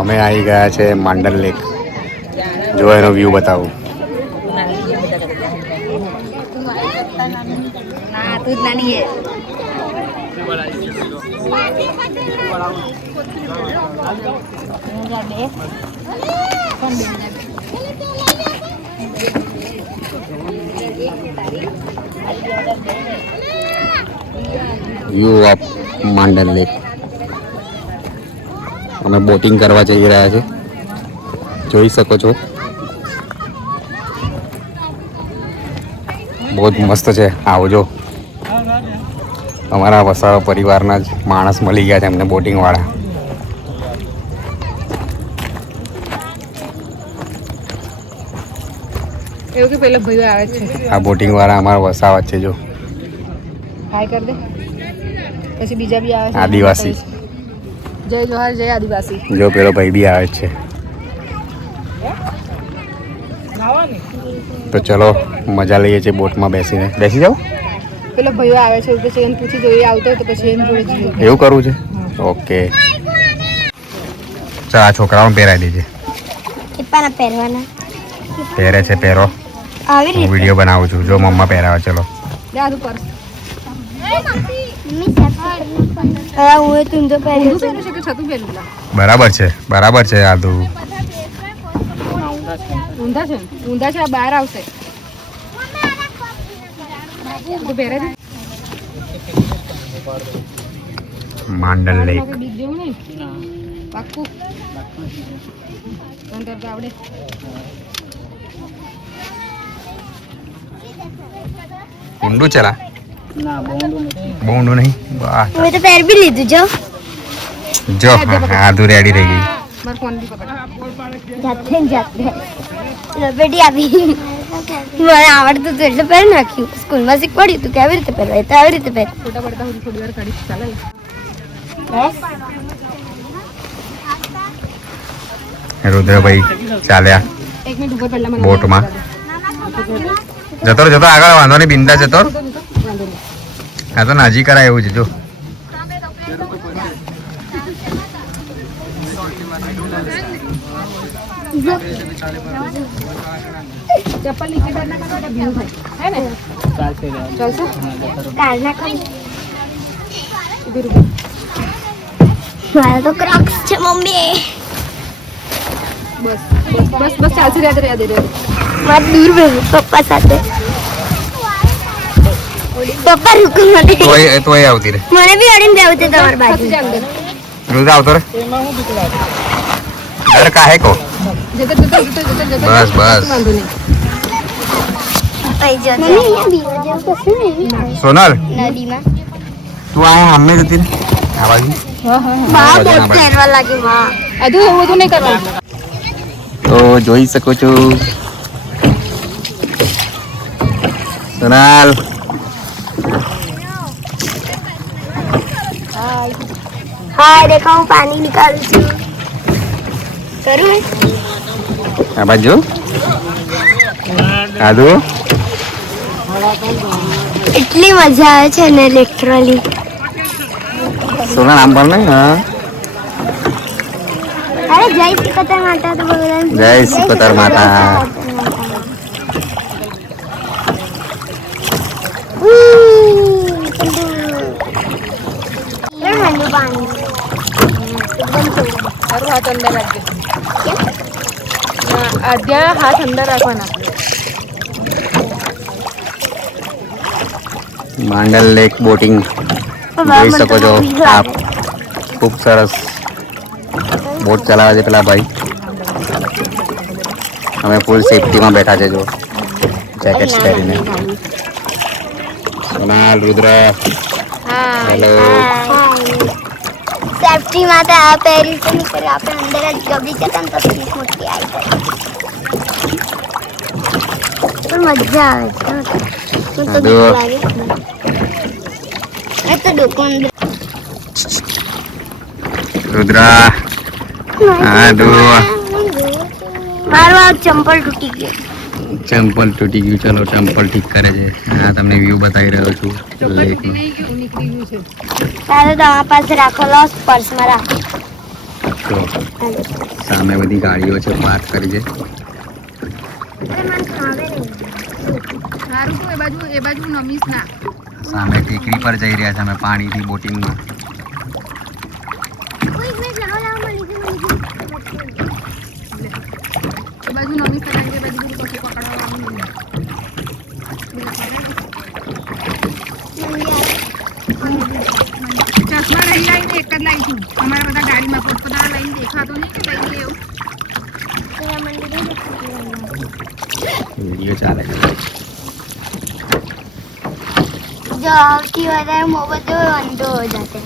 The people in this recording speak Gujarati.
અમે આવી ગયા છે માંડલ લેક. જો એનો વ્યૂ બતાવું. View of Mandal lake. અમે બોટિંગ કરવા જઈ રહ્યા છે, જોઈ શકો છો. બહુ જ મસ્ત છે. આવજો. અમારા વસાવા પરિવારના જ માણસ મળી ગયા છે અમને બોટિંગ વાળા. એવું કે પેલો ભાઈઓ આવે છે. આ બોટિંગ વાળા અમારા વસાવા છે. જો હાય કર દે. પછી બીજા બી આવે છે આદિવાસી. જય જોહાર, જય આદિવાસી. જો પેલો ભાઈ બી આવે છે. તો ચલો મજા લઈએ છીએ બોટમાં બેસીને. બેસી જાઓ. પેલો ભાઈઓ આવે છે તો એને પૂછી જોઈએ આવતો હોય તો પછી એમ જોડે જઈએ. એવું કરવું છે? ઓકે. ચાલ આ છોકરાઓને પહેરાવી દેજે. પહેરવાના પહેરે છે, પહેરો. હું વિડીયો બનાવું છું. જો મમ્મા પહેરાવે. ચલો બરાબર છે, બરાબર છે. આદુ ઊંધા છે, ઊંધા છે. આ બહાર આવશે. માંડલ લેક. ઊંડું ચલા. બહુ ઊંડું નહીં. મેં તો પહેર બી લીધું. જો આદુ રેડી રહી ગઈ. જાતે લપેટી આપી. મને આવડતું હતું એટલે પહેરી નાખ્યું. સ્કૂલમાં શીખવાડ્યું તું કેવી રીતે પહેરવાય, તો આવી રીતે પહેર. ફોટા પડતા હું થોડી વાર કાઢી ચાલે. રુદ્રભાઈ ચાલ્યા એક મિનિટ ઉપર પહેલા મને બોટમાં. જતો રહો, જતો આગળ. વાંધો નહીં. બિંદા જતો રહો. આ તો નાજી કરાય એવું છે. જો ચપ્પલ નીચે પહેરના કાઢો ભીનું થાય હે ને. ચાલશે કાઢ નાખો. મારા તો ક્રોક્સ છે મમ્મી. બસ બસ બસ ચાલશે. યાદ દે. મારે દૂર બેસું પપ્પા સાથે. પપ્પા રૂકો મને. તોય આવતી રે. મને બી અડીને જવું છે તમારી બાજુ. રુદ્ર આવતો રે. ડર કાહે કો. બસ બસ. સોનલ નદીમાં તું આ સામે જતી રે. આ બાજુ બોટ તૈરવા લાગી. હજુ એવું બધું નહીં કરવાનું. તો જોઈ શકો છો સોનાલ. हाँ देखो હું પાણી निकालूं છું. કરું હે આ બાજુ આદુ. એટલી મજા આવે છે ને લિટરલી. સોના નામ પણ નહીં. હા અરે જય સિકતર માતા તો ભગવાન. જય સિકતર માતા. હાથ અંદર રાખજો. આધ્યા હાથ અંદર રાખવાના. માંડલ લેક બોટિંગ જોઈ શકો છો આપ. ખૂબ સરસ બોટ ચલાવે છે પેલા ભાઈ. અમે ફૂલ સેફટીમાં બેઠા છે. જો જેકેટ્સ પહેરીને. સોનાલ, રુદ્ર, હેલો. સેફટી માટે આ પહેરી છે. નહીં કરે આપણે અંદર જ ગબડી જતા ને તો તકલીફ મોટી આવી જાય. પણ મજા આવે છે. તો બીક લાગે. એ તો દુકાન રુદ્ર આદુ. મારું આ ચંપલ તૂટી ગયું. ચંપલ તૂટી ગયું. ચલો ચંપલ ઠીક કરે છે. હા તમને વ્યૂ બતાવી રહ્યો છું લેકનો. તારે તમારા પાસે રાખો. લો પર્સમાં રાખો. તો સામે બધી ગાડીઓ છે પાર્ક કરી છે. સારું તો એ બાજુ નમીશ ના સામે ટેકરી પર જઈ રહ્યા છે અમે પાણીથી બોટિંગમાં. એ બાજુ નમીશ કારણ કે બાજુ બધું કશું પકડવાનું નહીં. ચશ્મા નહીં લાવીને એક જ લાવી છું. અમારા બધા ગાડીમાં પોતપોતાના લઈને દેખાતો નહીં કે લઈને એવું. વિડીયો ચાલે છે. જો આવતી વધારે મોબાઈલ તો અંધો હો જાતે.